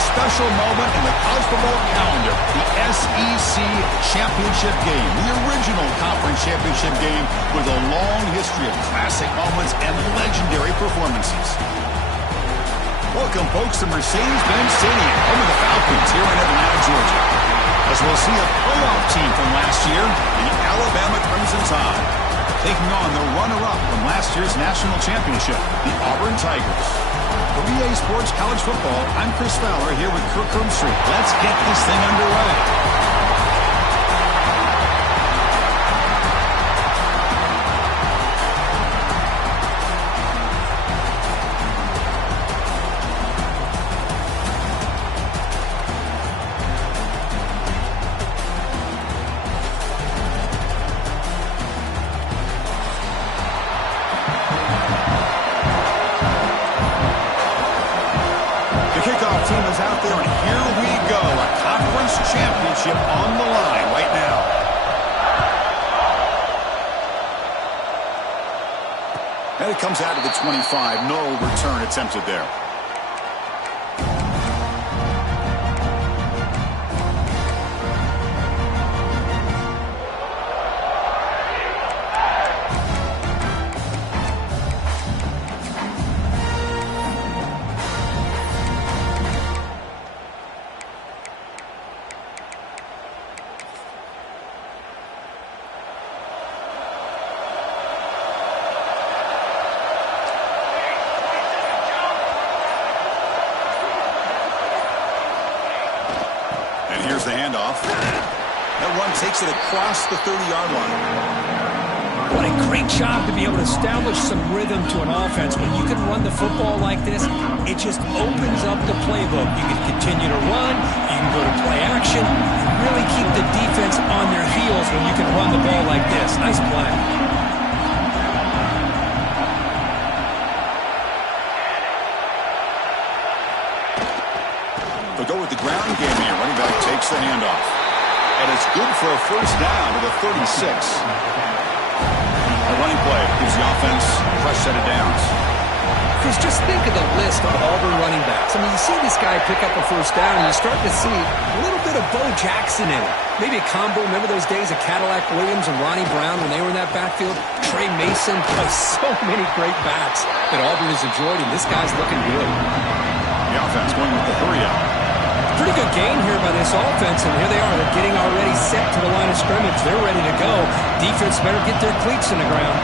special moment in the college football calendar, the SEC Championship game, the original conference championship game with a long history of classic moments and legendary performances. Welcome, folks, to Mercedes-Benz Stadium, home of the Falcons here in Atlanta, Georgia. As we'll see a playoff team from last year, the Alabama Crimson Tide, taking on the runner-up from last year's national championship, the Auburn Tigers. For EA Sports College Football, I'm Chris Fowler here with Kirk Herbstreit. Let's get this thing underway. Championship on the line right now. And it comes out of the 25. No return attempted there. Here's the handoff. That one takes it across the 30-yard line. What a great job to be able to establish some rhythm to an offense. When you can run the football like this, it just opens up the playbook. You can continue to run. You can go to play action. You really keep the defense on their heels when you can run the ball like this. Nice play. They'll go with the ground game here. Running back takes the handoff. And it's good for a first down to the 36. A running play gives the offense a fresh set of downs. Chris, just think of the list of Auburn running backs. I mean, you see this guy pick up a first down, and you start to see a little bit of Bo Jackson in it. Maybe a combo. Remember those days of Cadillac Williams and Ronnie Brown when they were in that backfield? Trey Mason. So many great backs that Auburn has enjoyed, and this guy's looking good. The offense going with the hurry up. Pretty good gain here by this offense, and here they are. They're getting already set to the line of scrimmage. They're ready to go. Defense better get their cleats in the ground.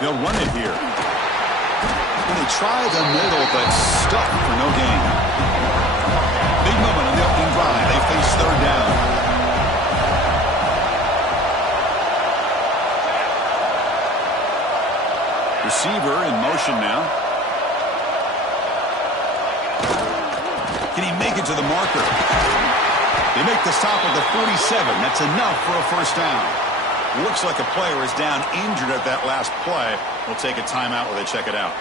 They'll run it here. And they try the middle, but stuck for no gain. Big moment on the opening drive. They face third down. Receiver in motion now. Can he make it to the marker? They make the stop at the 47. That's enough for a first down. Looks like a player is down injured at that last play. We'll take a timeout while they check it out.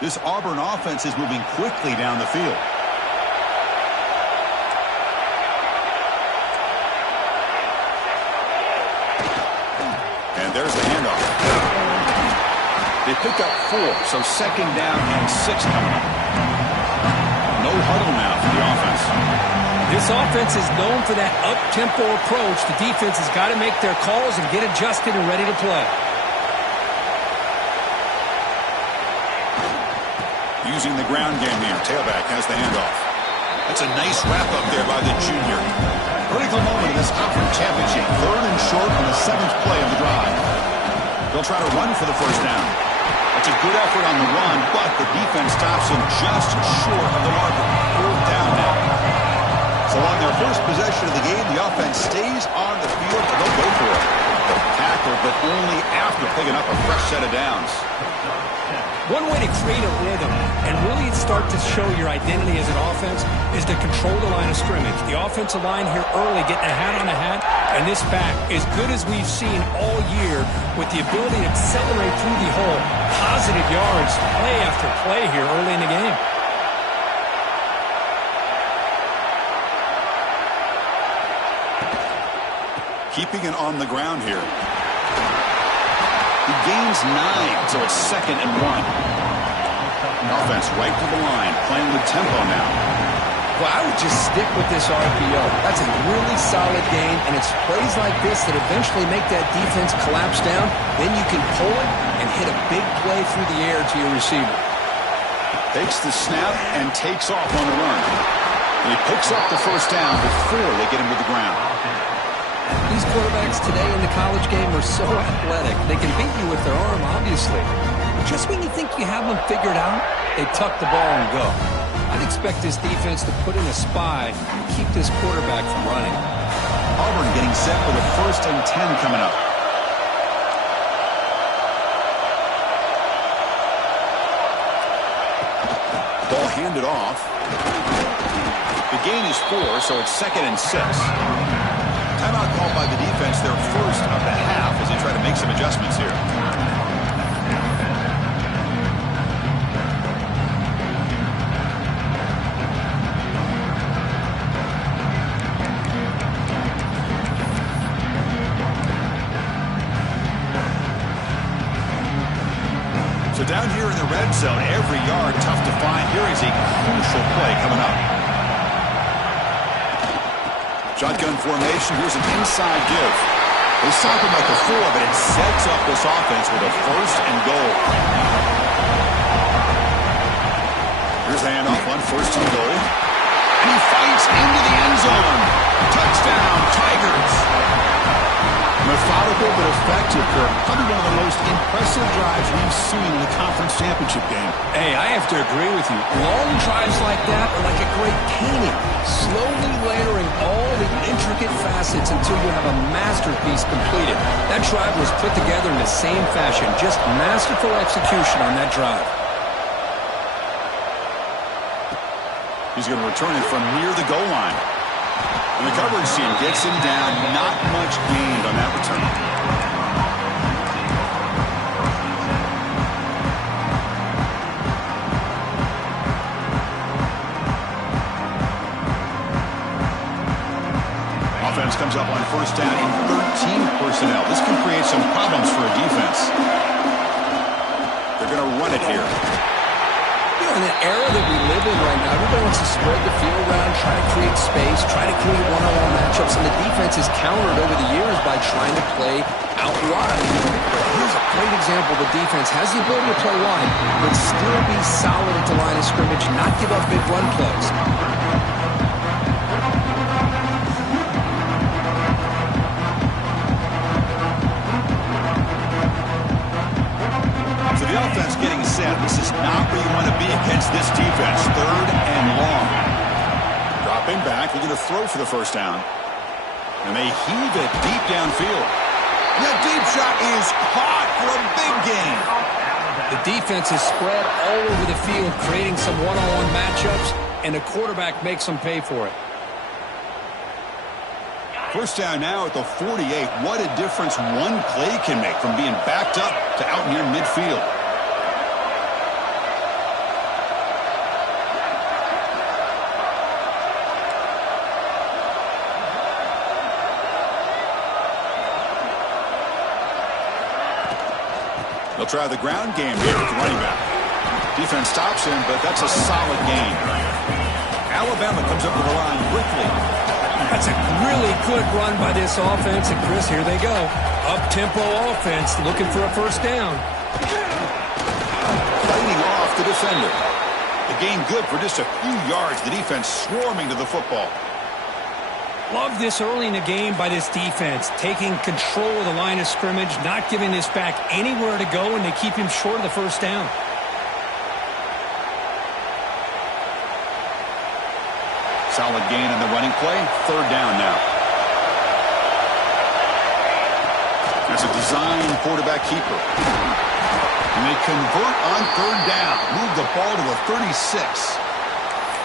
This Auburn offense is moving quickly down the field. There's the handoff. They pick up 4, so second down and 6 coming up. No huddle now for the offense. This offense is known for that up-tempo approach. The defense has got to make their calls and get adjusted and ready to play. Using the ground game here. Tailback has the handoff. That's a nice wrap-up there by the junior. Critical moment in this conference championship. Third and short on the 7th play of the drive. They'll try to run for the first down. That's a good effort on the run, but the defense stops him just short of the marker. Fourth down now. So on their first possession of the game, the offense stays on the field, and they'll go for it. They'll tackle, but only after picking up a fresh set of downs. One way to create a rhythm and really start to show your identity as an offense is to control the line of scrimmage. The offensive line here early getting a hat on a hat, and this back, as good as we've seen all year, with the ability to accelerate through the hole, positive yards, play after play here early in the game. keeping it on the ground here. He gains 9, so it's 2nd and 1. Offense right to the line, playing with tempo now. Well, I would just stick with this RPO. That's a really solid game, and it's plays like this that eventually make that defense collapse down. Then you can pull it and hit a big play through the air to your receiver. Takes the snap and takes off on the run. And he picks up the first down before they get him to the ground. These quarterbacks today in the college game are so athletic. They can beat you with their arm, obviously. Just when you think you have them figured out, they tuck the ball and go. I'd expect this defense to put in a spy and keep this quarterback from running. Auburn getting set for the 1st and 10 coming up. Ball handed off. The gain is 4, so it's 2nd and 6. Timeout called by the defense, their first of the half, as they try to make some adjustments here. So down here in the red zone, every yard tough to find. Here is a crucial play coming up. Shotgun formation. Here's an inside give. They stop him at the 4, but it sets up this offense with a 1st and goal. Here's the handoff on 1st and goal. And he fights into the end zone. Touchdown, Tigers. Methodical but effective, Kirk. Probably one of the most impressive drives we've seen in the conference championship game. Hey, I have to agree with you. Long drives like that are like a great painting, slowly layering all the intricate facets until you have a masterpiece completed. That drive was put together in the same fashion, just masterful execution on that drive. He's going to return it from near the goal line. And the coverage team gets him down. Not much gained on that return. Offense comes up on 1st down in 13 personnel. This can create some problems for a defense. They're going to run it here. In the era that we live in right now, everybody wants to spread the field around, try to create space, try to create one-on-one matchups, and the defense has countered over the years by trying to play out wide. Here's a great example. The defense has the ability to play wide, but still be solid at the line of scrimmage, not give up big run plays. So the offense getting set. This is not where you want to be against this defense. 3rd and long. Dropping back. They're going to throw for the 1st down. And they heave it deep downfield. That deep shot is caught for a big gain. The defense is spread all over the field, creating some one-on-one matchups, and the quarterback makes them pay for it. 1st down now at the 48. What a difference one play can make from being backed up to out near midfield. They'll try the ground game here with the running back. Defense stops him, but that's a solid gain. Alabama comes up to the line quickly. That's a really good run by this offense. And, Chris, here they go. Up-tempo offense looking for a 1st down. Fighting off the defender. The gain good for just a few yards. The defense swarming to the football. Love this early in the game by this defense, taking control of the line of scrimmage, not giving this back anywhere to go, and they keep him short of the 1st down. Solid gain on the running play. 3rd down now. That's a design quarterback keeper. And they convert on 3rd down. Move the ball to the 36.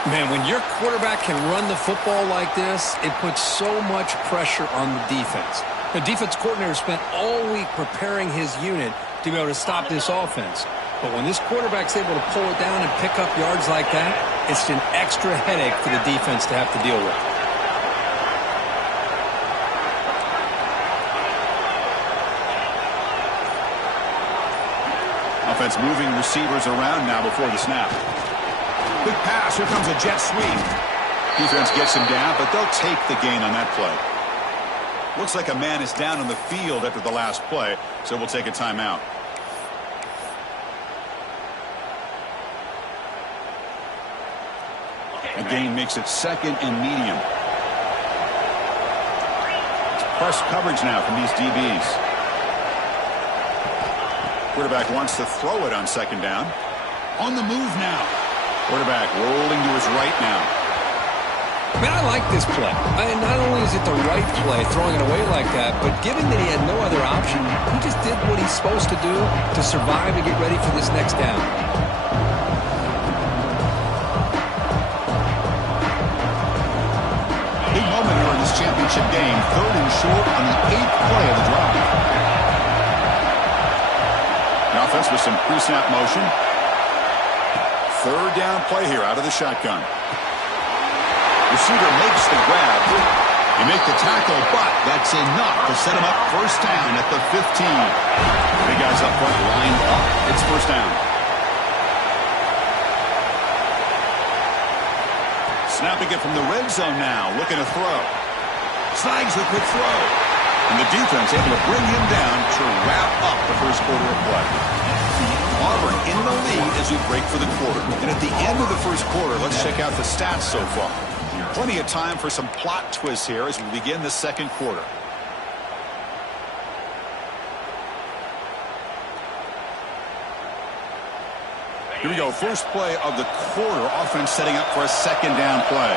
Man, when your quarterback can run the football like this, it puts so much pressure on the defense. The defense coordinator spent all week preparing his unit to be able to stop this offense. But when this quarterback's able to pull it down and pick up yards like that, it's an extra headache for the defense to have to deal with. Defense moving receivers around now before the snap. Quick pass. Here comes a jet sweep. Defense gets him down, but they'll take the gain on that play. Looks like a man is down on the field after the last play, so we'll take a timeout. The gain makes it second and medium. It's press coverage now from these DBs. Quarterback wants to throw it on second down. On the move now. Quarterback rolling to his right now. Man, I like this play. Not only is it the right play, throwing it away like that, but given that he had no other option, he just did what he's supposed to do to survive and get ready for this next down. Big moment here in this championship game. 3rd and short on the 8th play of the drive. The offense with some pre-snap motion. 3rd down play here out of the shotgun. Receiver makes the grab. They make the tackle, but that's enough to set him up first down at the 15. Big guys up front lined up. It's first down. Snapping it from the red zone now. Looking to throw. Snags the quick throw. And the defense able to bring him down to wrap up the first quarter of play. Auburn in the lead as we break for the quarter. And at the end of the first quarter, let's check out the stats so far. Plenty of time for some plot twists here as we begin the second quarter. Here we go. First play of the quarter. Offense setting up for a second down play.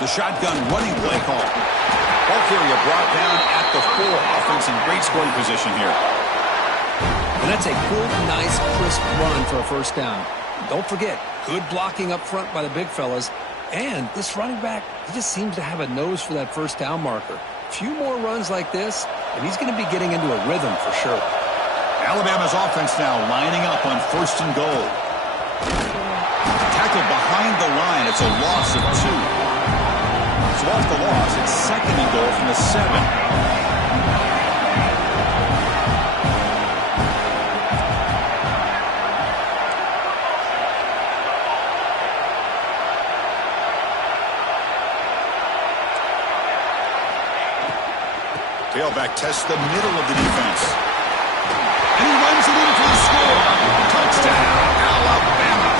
The shotgun running play call. Ball carrier brought down at the 4. Offense in great scoring position here. And that's a good, nice, crisp run for a first down. Don't forget, good blocking up front by the big fellas. And this running back, he just seems to have a nose for that first down marker. A few more runs like this, and he's going to be getting into a rhythm for sure. Alabama's offense now lining up on 1st and goal. Tackled behind the line. It's a loss of 2. So off the loss, it's 2nd and goal from the 7. Tailback tests the middle of the defense. And he runs it in for the score. Touchdown, Alabama.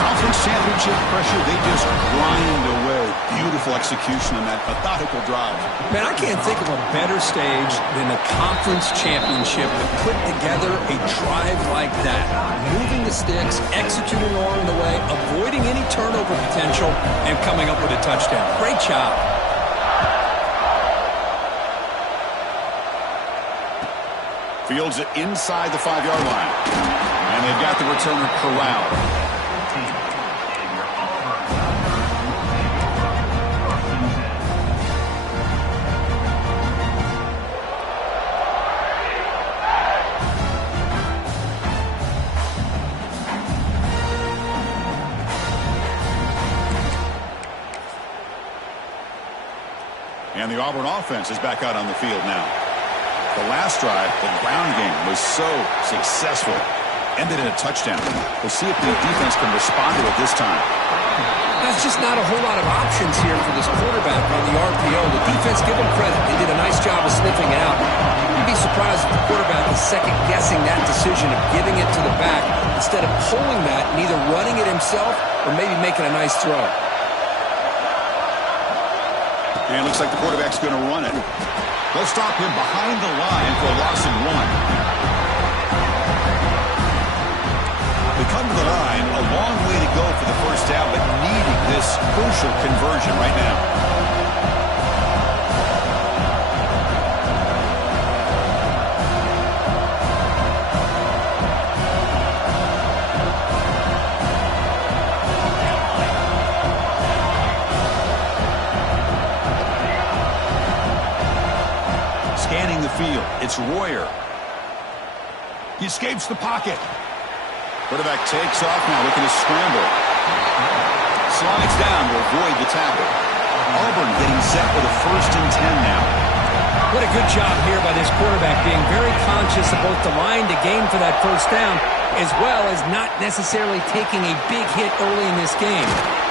Conference championship pressure, they just grind away. Beautiful execution on that methodical drive. Man, I can't think of a better stage than the conference championship to put together a drive like that. Moving the sticks, executing along the way, avoiding any turnover potential, and coming up with a touchdown. Great job. Fields it inside the 5-yard line. And they've got the returner corralled. And the Auburn offense is back out on the field now. The last drive, the ground game, was so successful. Ended in a touchdown. We'll see if the defense can respond to it this time. That's just not a whole lot of options here for this quarterback on the RPO. The defense, give them credit. They did a nice job of sniffing it out. You'd be surprised if the quarterback is second-guessing that decision of giving it to the back instead of pulling that and either running it himself or maybe making a nice throw. And it looks like the quarterback's going to run it. They'll stop him behind the line for a loss of 1. They come to the line, a long way to go for the first down, but needing this crucial conversion right now. Scanning the field, it's Royer. He escapes the pocket. Quarterback takes off now, looking to scramble. Slides down to avoid the tackle. Auburn getting set with a 1st and 10 now. What a good job here by this quarterback, being very conscious of both the line to gain for that 1st down, as well as not necessarily taking a big hit early in this game.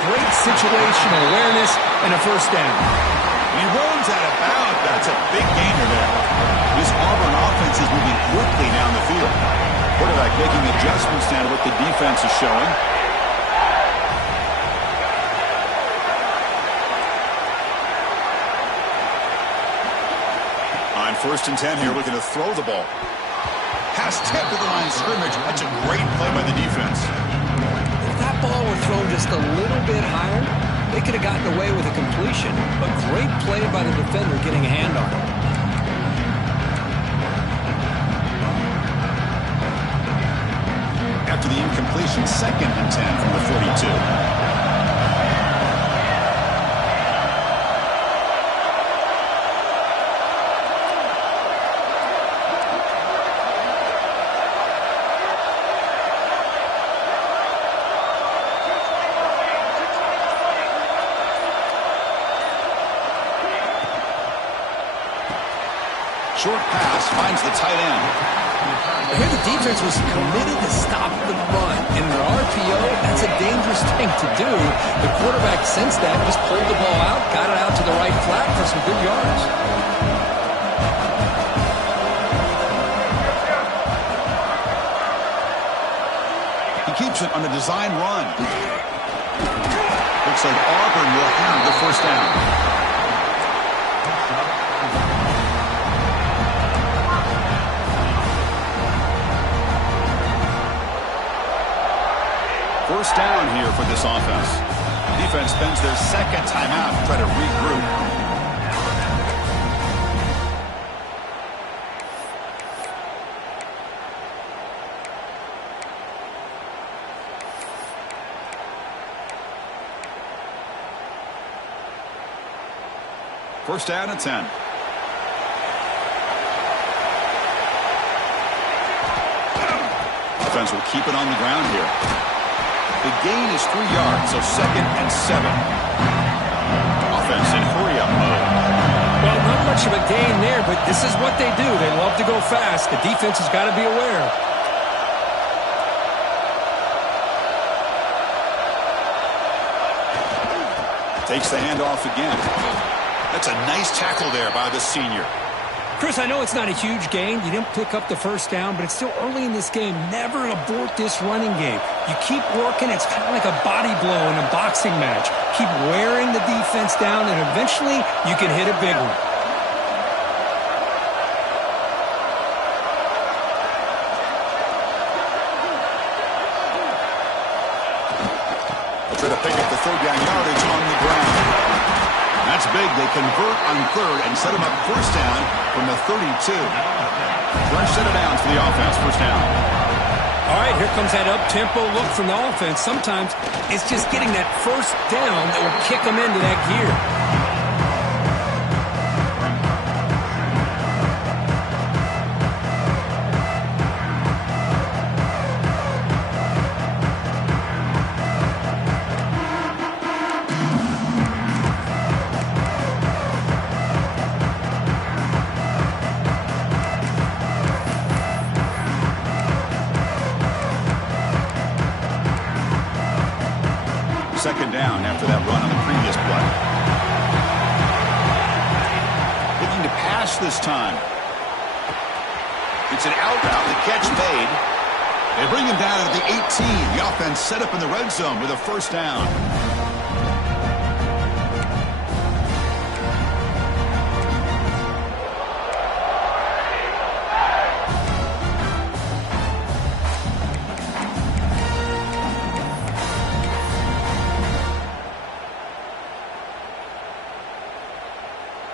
Great situational awareness and a 1st down. He runs out of bounds. That's a big gainer there. This Auburn offense is moving quickly down the field. Quarterback making adjustments now to what the defense is showing. On 1st and 10 here, looking to throw the ball. Pass tipped at the line of scrimmage. That's a great play by the defense. If that ball were thrown just a little bit higher, they could have gotten away with a completion. But great play by the defender getting a hand on it. After the incompletion, 2nd and 10 from the 42. Short pass finds the tight end. Here the defense was committed to stop the run. In their RPO, that's a dangerous thing to do. The quarterback sensed that, just pulled the ball out, got it out to the right flat for some good yards. He keeps it on a design run. Looks like Auburn will have the 1st down. First down here for this offense. Defense spends their 2nd timeout to try to regroup. First down and 10. Offense will keep it on the ground here. The gain is 3 yards, so 2nd and 7. Offense in hurry-up mode. Well, not much of a gain there, but this is what they do. They love to go fast. The defense has got to be aware. Takes the handoff again. That's a nice tackle there by the senior. Chris, I know it's not a huge gain. You didn't pick up the 1st down, but it's still early in this game. Never abort this running game. You keep working. It's kind of like a body blow in a boxing match. Keep wearing the defense down, and eventually you can hit a big one. They'll try to pick up the 3rd down yardage on the ground. That's big. They convert on 3rd and set them up 1st down from the 32. Fresh set of downs for the offense. 1st down. All right, here comes that up-tempo look from the offense. Sometimes it's just getting that 1st down that will kick them into that gear. Second down after that run on the previous play. Looking to pass this time. It's an out route. The catch made. They bring him down at the 18. The offense set up in the red zone with a 1st down.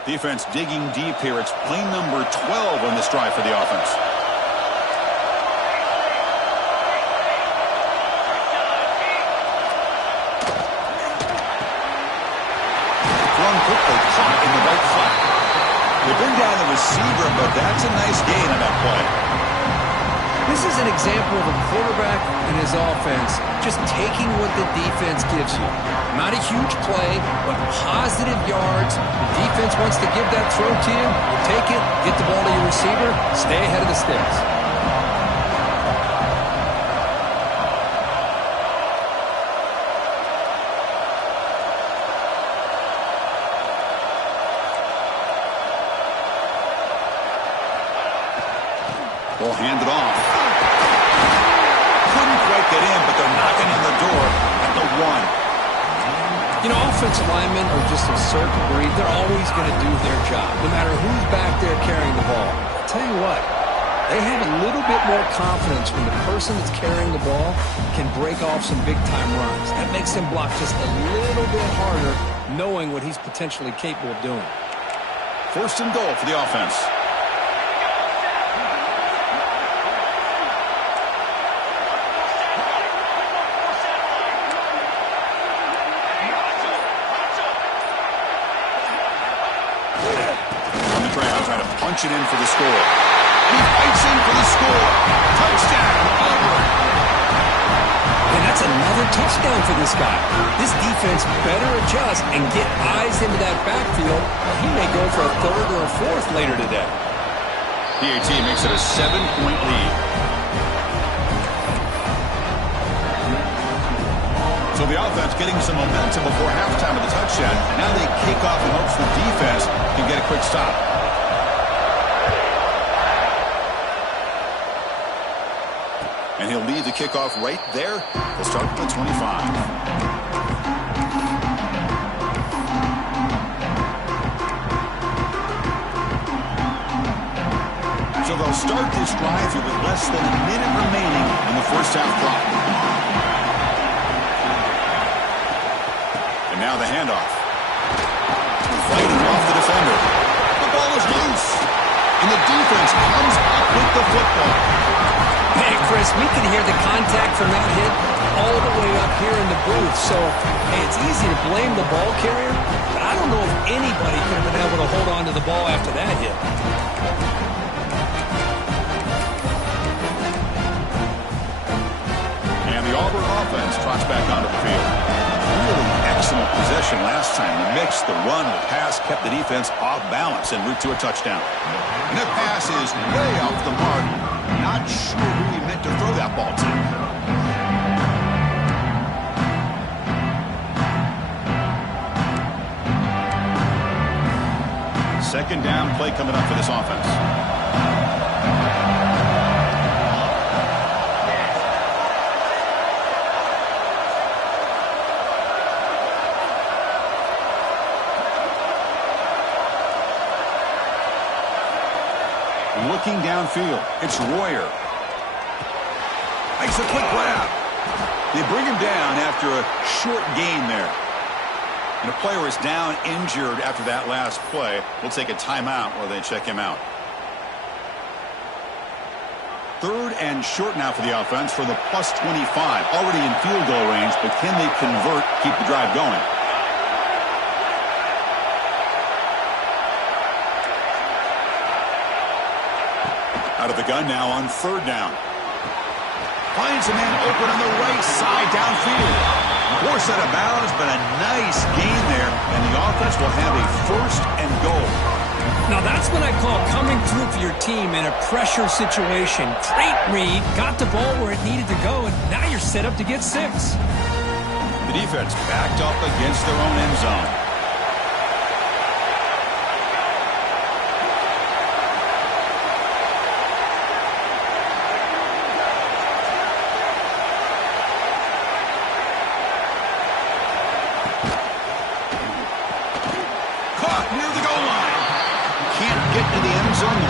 Defense digging deep here. It's play number 12 on this drive for the offense. Thrown quickly, caught in the right flat. They bring down the receiver, but that's a nice gain on that play. This is an example of a quarterback and his offense just taking what the defense gives you. Not a huge play, but positive yards. The defense wants to give that throw to you. You take it, get the ball to your receiver, stay ahead of the sticks. Ball handed off. Couldn't quite get in, but they're knocking on the door at the 1. You know, offensive linemen are just a certain breed. They're always going to do their job, no matter who's back there carrying the ball. I'll tell you what, they have a little bit more confidence when the person that's carrying the ball can break off some big-time runs. That makes them block just a little bit harder, knowing what he's potentially capable of doing. First and goal for the offense. Punch it in for the score. He fights in for the score. Touchdown, Auburn. And that's another touchdown for this guy. This defense better adjust and get eyes into that backfield, or he may go for a third or a fourth later today. PAT makes it a 7-point lead. So the offense getting some momentum before halftime of the touchdown. Now they kick off in hopes the defense can get a quick stop. And he'll lead the kickoff right there. They'll start at the 25. So they'll start this drive here with less than a minute remaining in the first half clock. And now the handoff. Fighting off the defender. The ball is loose. And the defense comes up with the football. Hey, Chris, we can hear the contact from that hit all the way up here in the booth. So, hey, it's easy to blame the ball carrier, but I don't know if anybody could have been able to hold on to the ball after that hit. And the Auburn offense trots back onto the field. Really excellent possession last time. The mix, the run, the pass kept the defense off balance en route to a touchdown. And that pass is way off the mark. Not sure who he meant to throw that ball to. Second down play coming up for this offense. Looking downfield, it's Royer. Makes a quick grab. They bring him down after a short gain there. And a player is down injured after that last play. We'll take a timeout while they check him out. Third and short now for the offense for the +25. Already in field goal range, but can they convert, keep the drive going? Out of the gun now on third down. Finds a man open on the right side downfield. Poor set of bounds, but a nice gain there. And the offense will have a first and goal. Now that's what I call coming through for your team in a pressure situation. Great read, got the ball where it needed to go, and now you're set up to get 6. The defense backed up against their own end zone.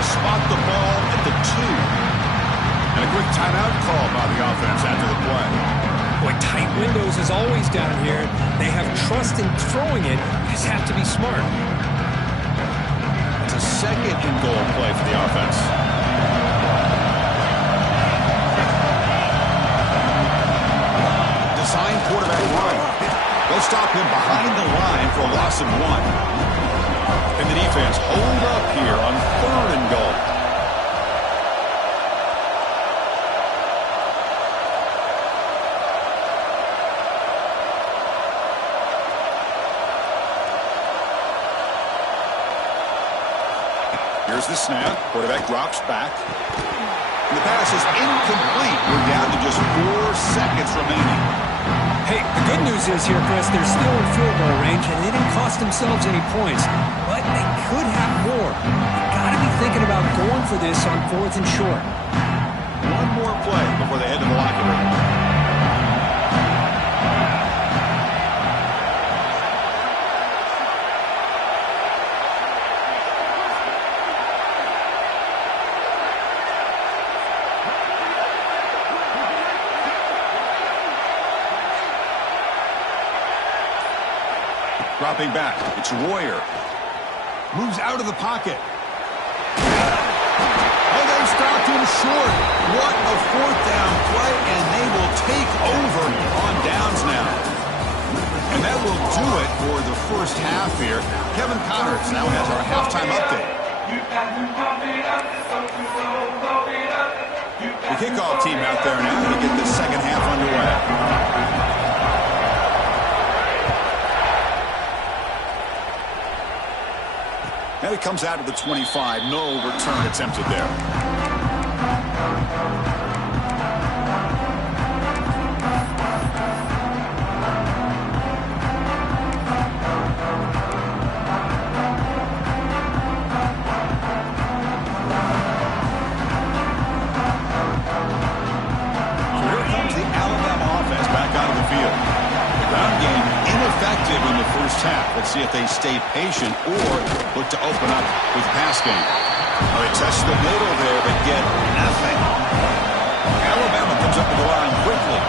Spot the ball at the 2. And a quick timeout call by the offense after the play. Boy, tight windows is always down here. They have trust in throwing it. You just have to be smart. It's a second and goal play for the offense. Design quarterback run. They'll stop him behind the line for a loss of 1. And the defense hold up here on third and goal. Here's the snap. Quarterback drops back. And the pass is incomplete. We're down to just 4 seconds remaining. Hey, the good news is here, Chris, they're still in field goal range, and they didn't cost themselves any points. But they could have more. You got to be thinking about going for this on 4th and short. One more play before they head to the locker room. Dropping back, it's Royer. Moves out of the pocket. Oh, they stopped him short. What a 4th down play, and they will take over on downs now. And that will do it for the first half here. Kevin Connors now has our halftime update. The kickoff team out there now to get this second half underway. And it comes out to the 25. No return attempted there. So here comes the Alabama offense back out of the field. The ground game ineffective in the first half. Let's see if they stay patient or look to open up with the pass game. Well, they touch the middle there, but get nothing. Alabama comes up with the line quickly.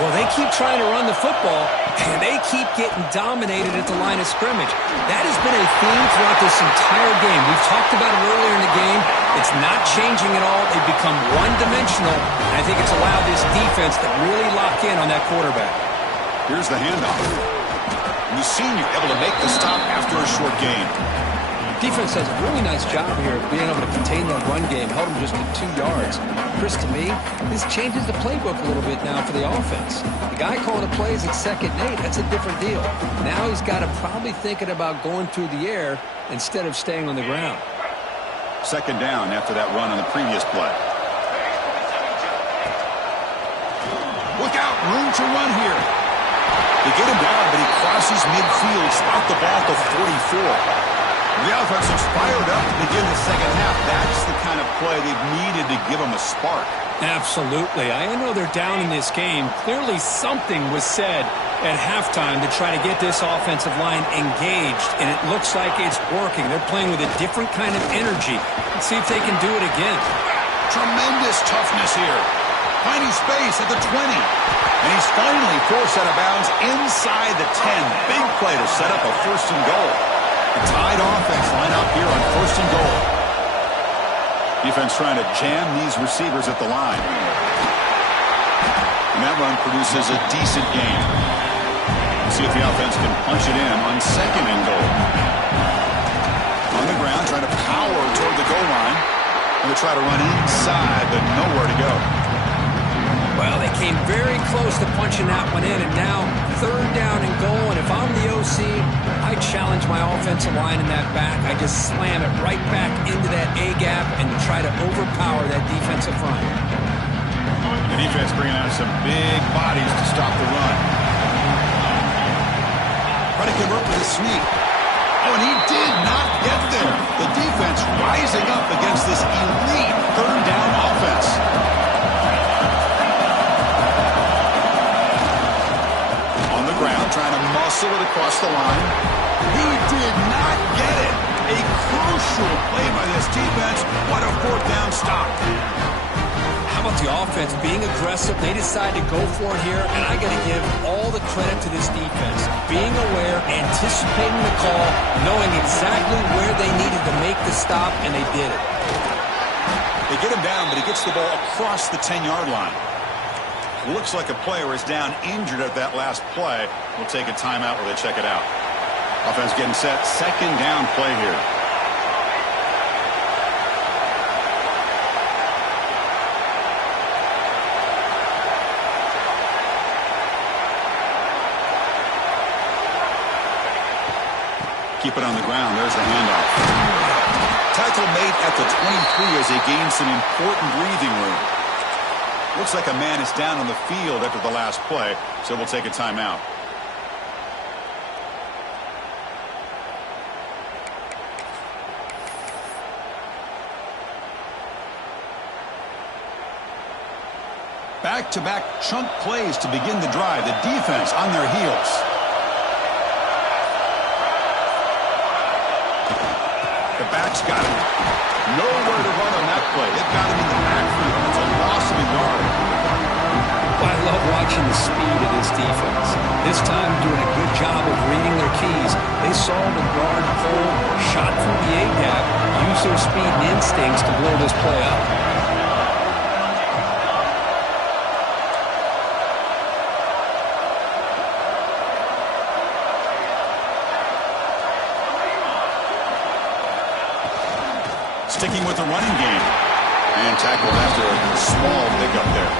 Well, they keep trying to run the football, and they keep getting dominated at the line of scrimmage. That has been a theme throughout this entire game. We've talked about it earlier in the game. It's not changing at all. They've become one-dimensional, and I think it's allowed this defense to really lock in on that quarterback. Here's the handoff. The senior able to make the stop after a short gain. Defense does a really nice job here of being able to contain that run game, held them just to 2 yards. Chris, to me, this changes the playbook a little bit now for the offense. The guy calling the plays at 2nd and 8, that's a different deal. Now he's got to probably thinking about going through the air instead of staying on the ground. 2nd down after that run on the previous play. Look out, room to run here. They get him down, but he crosses midfield, spot the ball to 44. The offense is fired up to begin the second half. That's the kind of play they've needed to give them a spark. Absolutely. I know they're down in this game. Clearly something was said at halftime to try to get this offensive line engaged, and it looks like it's working. They're playing with a different kind of energy. Let's see if they can do it again. Tremendous toughness here. Finding space at the 20. And he's finally forced out of bounds inside the 10. Big play to set up a 1st and goal. A tied offense line up here on 1st and goal. Defense trying to jam these receivers at the line. And that run produces a decent gain. Let's see if the offense can punch it in on 2nd and goal. On the ground, trying to power toward the goal line. And they try to run inside, but nowhere to go. Well, they came very close to punching that one in, and now 3rd down and goal. And if I'm the OC, I challenge my offensive line in that back. I just slam it right back into that A-gap and try to overpower that defensive front. The defense bringing out some big bodies to stop the run. Trying to convert with a sneak. Oh, and he did not get there. The defense rising up against this elite 3rd down offense. Ground, trying to muscle it across the line. He did not get it. A crucial play by this defense. What a 4th down stop. How about the offense being aggressive? They decide to go for it here, and I got to give all the credit to this defense. Being aware, anticipating the call, knowing exactly where they needed to make the stop, and they did it. They get him down, but he gets the ball across the 10-yard line. Looks like a player is down injured at that last play. We'll take a timeout while they check it out. Offense getting set. 2nd down play here. Keep it on the ground. There's the handoff. Tackle made at the 23 as he gains some important breathing room. Looks like a man is down on the field after the last play, so we'll take a timeout. Back-to-back chunk plays to begin the drive. The defense on their heels. The backs got him. Nowhere to run on that play. They've got him in the backfield. It's a loss of a yard. I love watching the speed of this defense. This time doing a good job of reading their keys. They saw the guard pull, shot through the A-gap, used their speed and instincts to blow this play up. Sticking with the running game. And tackled after a small pickup there.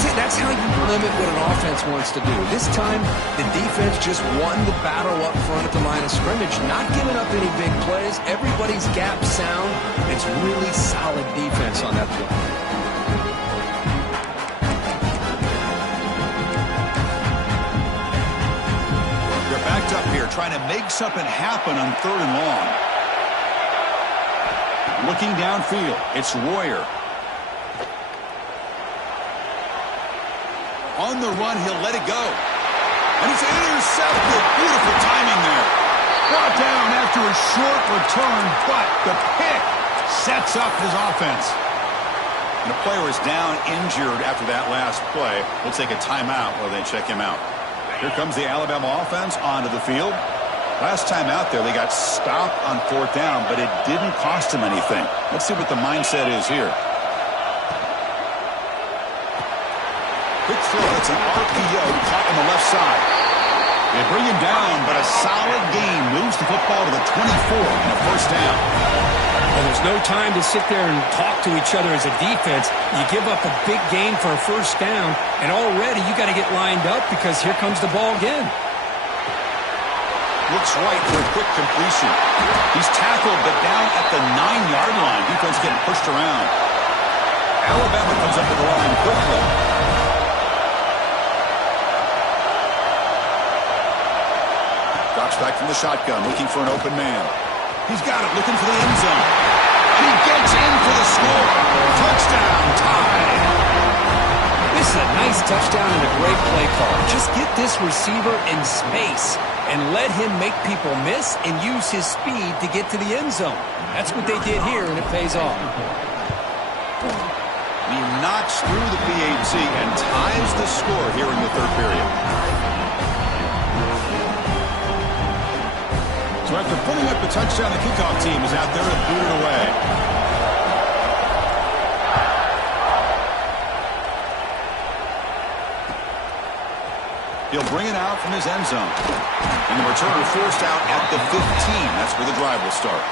See, that's how you limit what an offense wants to do. This time, the defense just won the battle up front at the line of scrimmage, not giving up any big plays. Everybody's gap sound. It's really solid defense on that play. They're backed up here, trying to make something happen on 3rd and long. Looking downfield, it's Royer. On the run, he'll let it go. And it's intercepted. Beautiful timing there. Brought down after a short return, but the pick sets up his offense. And the player is down injured after that last play. We'll take a timeout while they check him out. Here comes the Alabama offense onto the field. Last time out there, they got stopped on 4th down, but it didn't cost them anything. Let's see what the mindset is here. Quick throw. It's an RPO caught on the left side. They bring him down, but a solid gain moves the football to the 24 and a 1st down. Well, there's no time to sit there and talk to each other as a defense. You give up a big gain for a 1st down, and already you got to get lined up because here comes the ball again. Looks right for a quick completion. He's tackled, but down at the 9-yard line. Defense getting pushed around. Alabama comes up to the line quickly. Drops back from the shotgun, looking for an open man. He's got it, looking for the end zone. And he gets in for the score. Touchdown, tied. This is a nice touchdown and a great play call. Just get this receiver in space and let him make people miss and use his speed to get to the end zone. That's what they did here, and it pays off. He knocks through the PAT and ties the score here in the 3rd period. So after putting up the touchdown, the kickoff team is out there to boot it away. He'll bring it out from his end zone. And the returner forced out at the 15. That's where the drive will start.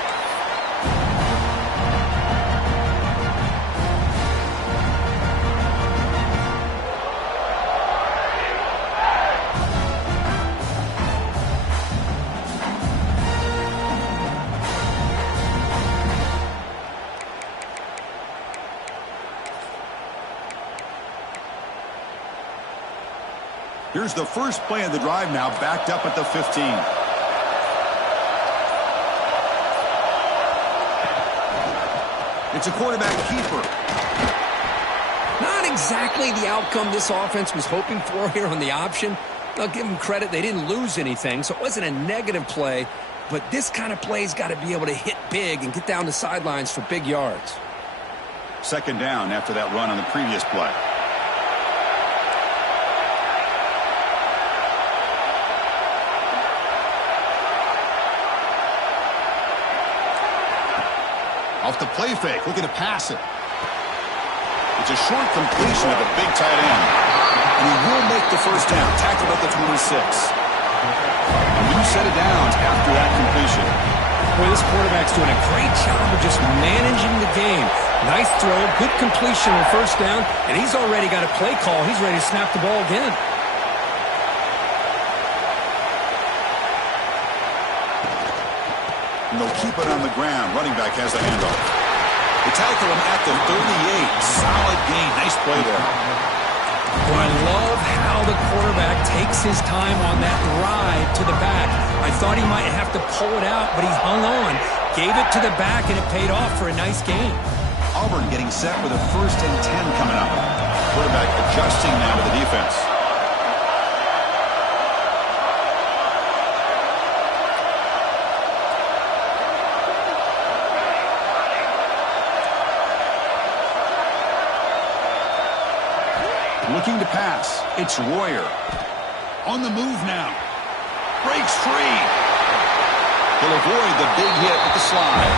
Here's the first play of the drive now, backed up at the 15. It's a quarterback keeper. Not exactly the outcome this offense was hoping for here on the option. I'll give them credit. They didn't lose anything, so it wasn't a negative play. But this kind of play's got to be able to hit big and get down the sidelines for big yards. 2nd down after that run on the previous play. Off the play fake, looking to pass it. It's a short completion of a big tight end. And he will make the 1st down, tackled at the 26. A new set of downs after that completion. Boy, this quarterback's doing a great job of just managing the game. Nice throw, good completion on 1st down, and he's already got a play call. He's ready to snap the ball again. And they'll keep it on the ground. Running back has the handoff. They tackle him at the 38. Solid gain. Nice play there. Well, I love how the quarterback takes his time on that ride to the back. I thought he might have to pull it out, but he hung on, gave it to the back, and it paid off for a nice gain. Auburn getting set with a 1st and 10 coming up. Quarterback adjusting now to the defense. Looking to pass. It's Royer. On the move now. Breaks free. He'll avoid the big hit with the slide.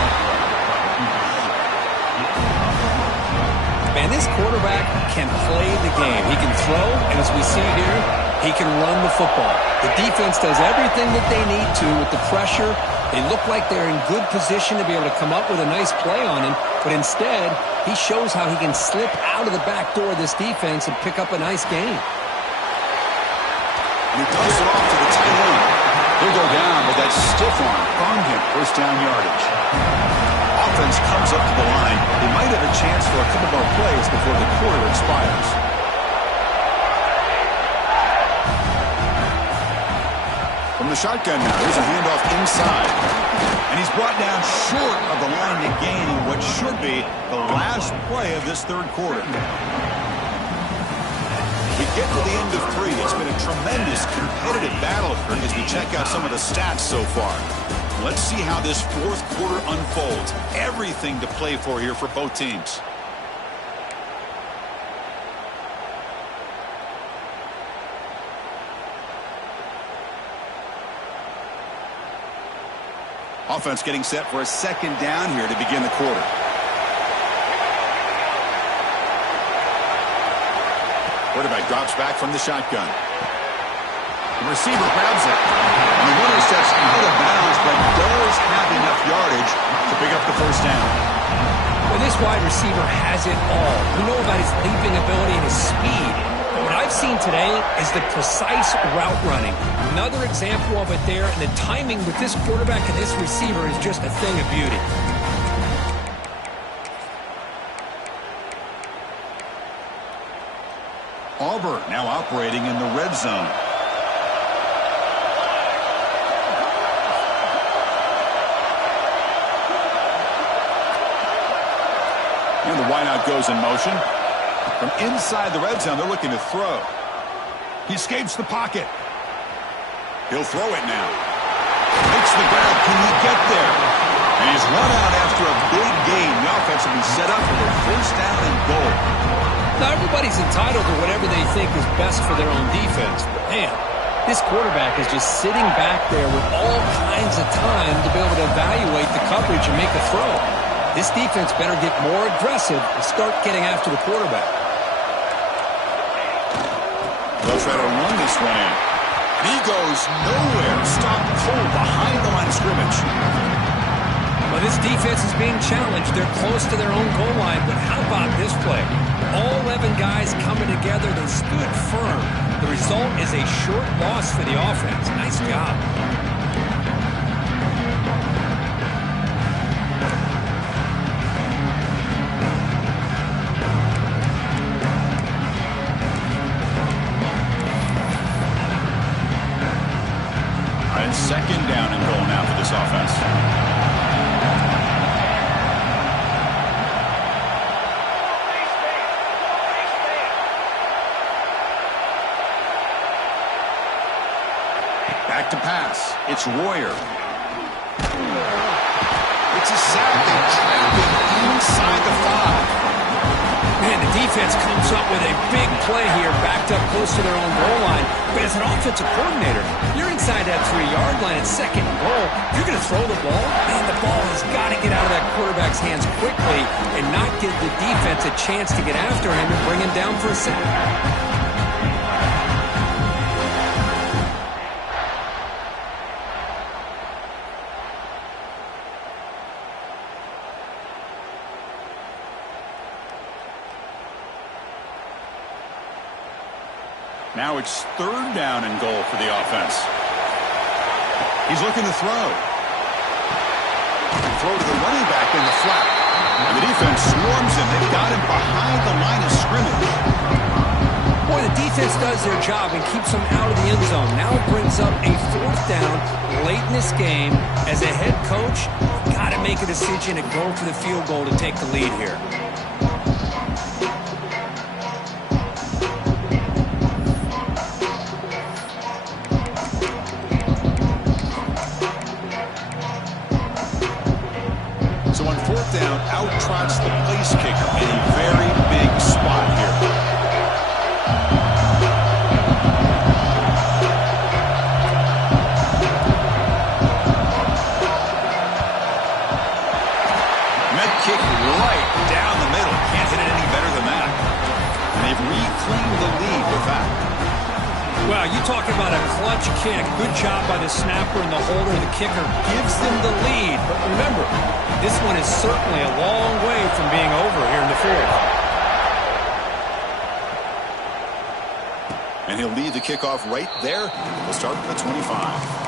Man, this quarterback can play the game. He can throw, and as we see here, he can run the football. The defense does everything that they need to with the pressure. They look like they're in good position to be able to come up with a nice play on him, but instead, he shows how he can slip out of the back door of this defense and pick up a nice gain. And he dumps it off to the tight end. He'll go down with that stiff arm. Earned him 1st down yardage. Offense comes up to the line. They might have a chance for a couple more plays before the quarter expires. From the shotgun now, here's a handoff inside. And he's brought down short of the line to gain what should be the last play of this 3rd quarter. We get to the end of 3. It's been a tremendous competitive battle as we check out some of the stats so far. Let's see how this 4th quarter unfolds. Everything to play for here for both teams. Offense getting set for a 2nd down here to begin the quarter. Quarterback drops back from the shotgun. The receiver grabs it. And the runner steps out of bounds, but does have enough yardage to pick up the 1st down. Well, this wide receiver has it all. We know about his leaping ability and his speed. What I've seen today is the precise route running. Another example of it there, and the timing with this quarterback and this receiver is just a thing of beauty. Auburn now operating in the red zone. And the wideout goes in motion. From inside the red zone, they're looking to throw. He escapes the pocket. He'll throw it now. Makes the grab. Can he get there? And he's run out after a big gain. The offense will be set up for their 1st down and goal. Now, everybody's entitled to whatever they think is best for their own defense. But, man, this quarterback is just sitting back there with all kinds of time to be able to evaluate the coverage and make a throw. This defense better get more aggressive and start getting after the quarterback. They'll try to run this one in. And he goes nowhere. Stopped cold behind the line of scrimmage. Well, this defense is being challenged. They're close to their own goal line, but how about this play? All 11 guys coming together. They stood firm. The result is a short loss for the offense. Nice job. And 2nd down and goal now for this offense. Back to pass. It's Royer. It's a sack. They trap him inside the 5. Man, the defense comes up with a big play here, backed up close to their own goal line. But as an offensive coordinator, you're inside that 3-yard line at 2nd and goal. You're going to throw the ball. Man, the ball has got to get out of that quarterback's hands quickly and not give the defense a chance to get after him and bring him down for a sack. Now it's 3rd down and goal for the offense. He's looking to throw. throw to the running back in the flat. And the defense swarms him. They've got him behind the line of scrimmage. Boy, the defense does their job and keeps them out of the end zone. Now it brings up a 4th down late in this game. As a head coach, you've got to make a decision and go for the field goal to take the lead here. So on 4th down, out trots the place kicker in a very big spot here. Kick right down the middle. Can't hit it any better than that. And they've reclaimed the lead with that. Well, you talking about a clutch kick. Good job by the snapper and the holder. The kicker gives them the lead. But remember, this one is certainly a long way from being over here in the 4th. And he'll lead the kickoff right there. We'll start with the 25.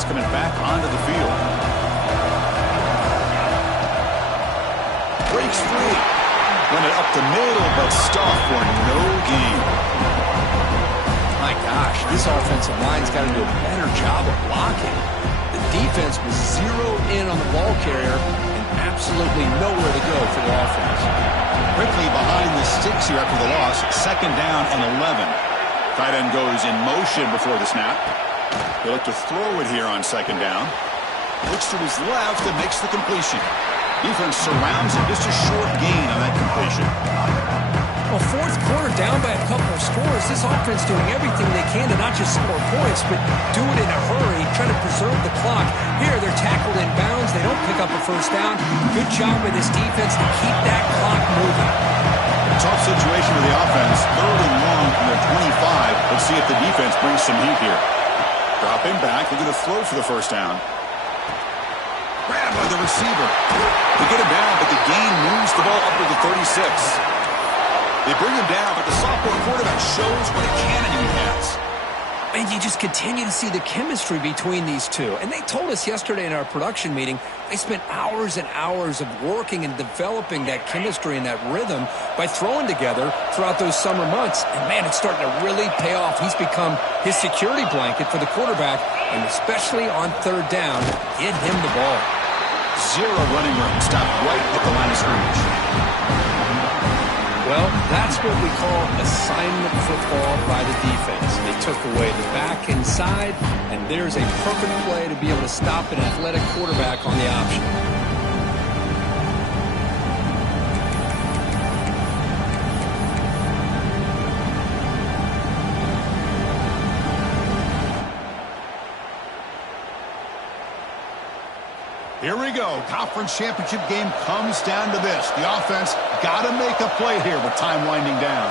Coming back onto the field. Breaks free. Run it up the middle, but stuffed for no gain. My gosh, this offensive line's got to do a better job of blocking. The defense was zeroed in on the ball carrier and absolutely nowhere to go for the offense. Quickly behind the sticks here after the loss. 2nd down and 11. Tight end goes in motion before the snap. He'll look to throw it here on 2nd down. Looks to his left and makes the completion. Defense surrounds him. Just a short gain on that completion. Well, 4th quarter down by a couple of scores. This offense doing everything they can to not just score points, but do it in a hurry, trying to preserve the clock. Here, they're tackled in bounds. They don't pick up a 1st down. Good job by this defense to keep that clock moving. Tough situation for the offense. 3rd and long from their 25. Let's see if the defense brings some heat here. Dropping back, they're going to throw for the 1st down. Grabbed by the receiver. They get him down, but the gain moves the ball up to the 36. They bring him down, but the sophomore quarterback shows what a cannon he has. And you just continue to see the chemistry between these two. And they told us yesterday in our production meeting, they spent hours and hours of working and developing that chemistry and that rhythm by throwing together throughout those summer months. And, man, it's starting to really pay off. He's become his security blanket for the quarterback, and especially on 3rd down, get him the ball. Zero running room. Stopped right at the line of scrimmage. Well, that's what we call assignment football by the defense. They took away the back inside, and there's a perfect play to be able to stop an athletic quarterback on the option. Here we go. Conference championship game comes down to this. The offense got to make a play here with time winding down.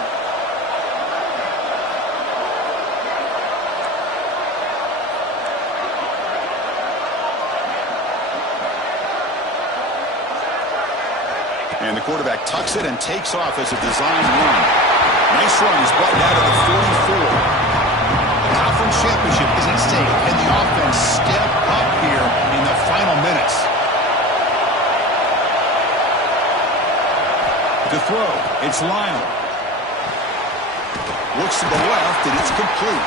And the quarterback tucks it and takes off as a design run. Nice run. He's brought down to the 44. The conference championship is at stake. Can the offense step up here in the final minutes? To throw, it's Lionel. Looks to the left, and it's complete.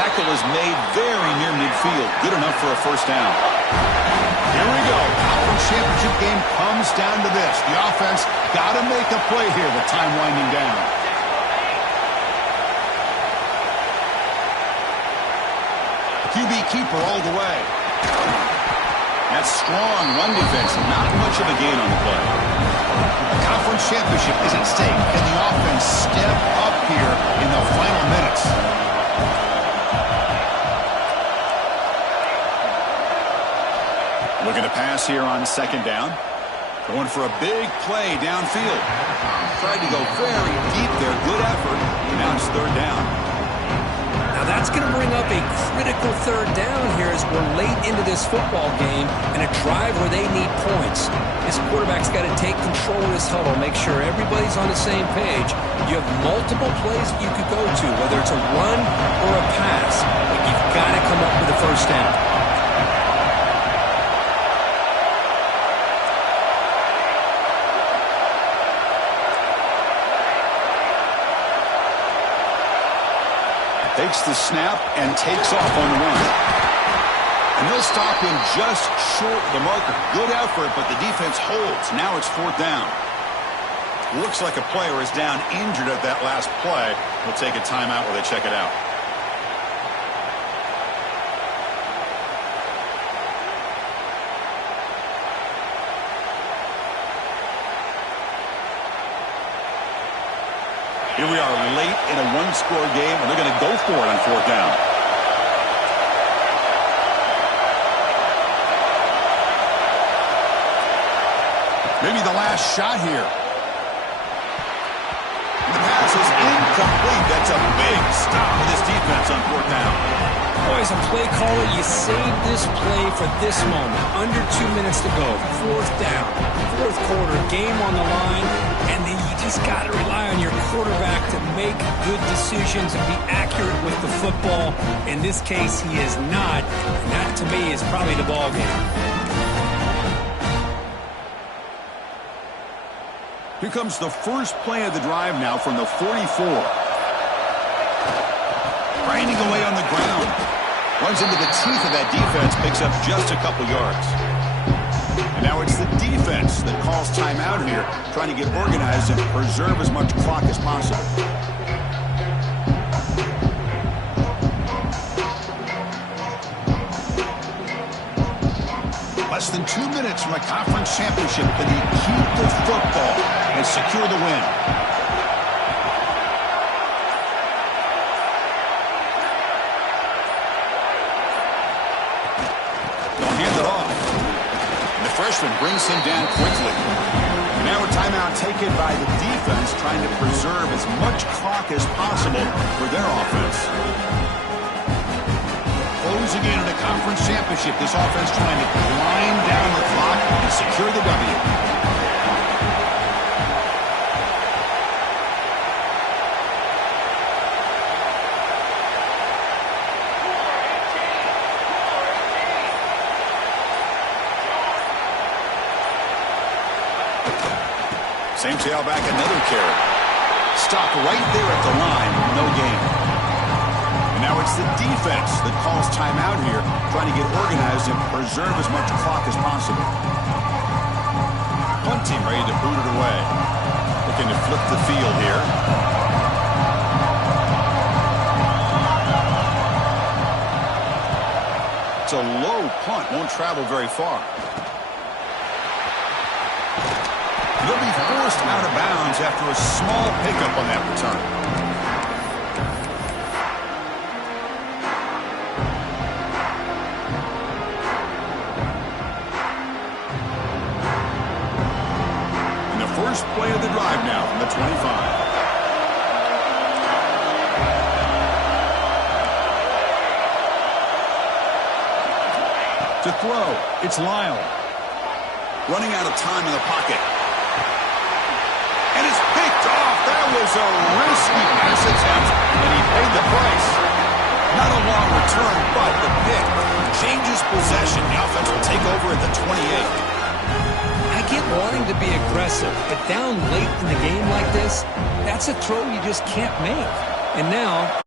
Tackle is made very near midfield. Good enough for a 1st down. Here we go. Conference championship game comes down to this. The offense got to make a play here with time winding down. QB keeper all the way. That's strong run defense. Not much of a gain on the play. The conference championship is at stake. Can the offense step up here in the final minutes? Looking to pass here on 2nd down. Going for a big play downfield. Tried to go very deep there. Good effort. And now it's 3rd down. Now That's going to bring up a critical third down here as we're late into this football game and a drive where they need points. This quarterback's got to take control of this huddle, make sure everybody's on the same page. You have multiple plays that you could go to, whether it's a run or a pass, but you've got to come up with a first down. Takes the snap and takes off on the run. And he'll stop him just short of the marker. Good effort, but the defense holds. Now it's fourth down. Looks like a player is down injured at that last play. We'll take a timeout while they check it out. Here we are late in a one-score game, and they're going to go for it on fourth down. Maybe the last shot here. The pass is incomplete. That's a big stop for this defense on fourth down. Boy, as a play caller, you saved this play for this moment. Under 2 minutes to go. Fourth down. Fourth quarter. Game on the line. And then you just got to rely on your quarterback to make good decisions and be accurate with the football. In this case, he is not. And that, to me, is probably the ball game. Here comes the first play of the drive now from the 44. Grinding away on the ground. Runs into the teeth of that defense, picks up just a couple yards. And now it's the defense that calls timeout here, trying to get organized and preserve as much clock as possible. Less than 2 minutes from a conference championship. Can he keep the football and secure the win? They'll hand it off. And the freshman brings him down quickly. And now a timeout taken by the defense, trying to preserve as much clock as possible for their offense. Closing in on a conference championship, this offense trying to grind down the clock and secure the W. Same tailback, another carry. Stop right there at the line, no gain. And now it's the defense that calls timeout here, trying to get organized and preserve as much clock as possible. Punt team ready to boot it away. Looking to flip the field here. It's a low punt, won't travel very far. They'll be forced out of bounds after a small pickup on that return. And the first play of the drive now from the 25. To throw, it's Lyle. Running out of time in the pocket. And it's picked off. That was a risky pass attempt, and he paid the price. Not a long return, but the pick changes possession. The offense will take over at the 28. I get wanting to be aggressive, but down late in the game like this, that's a throw you just can't make. And now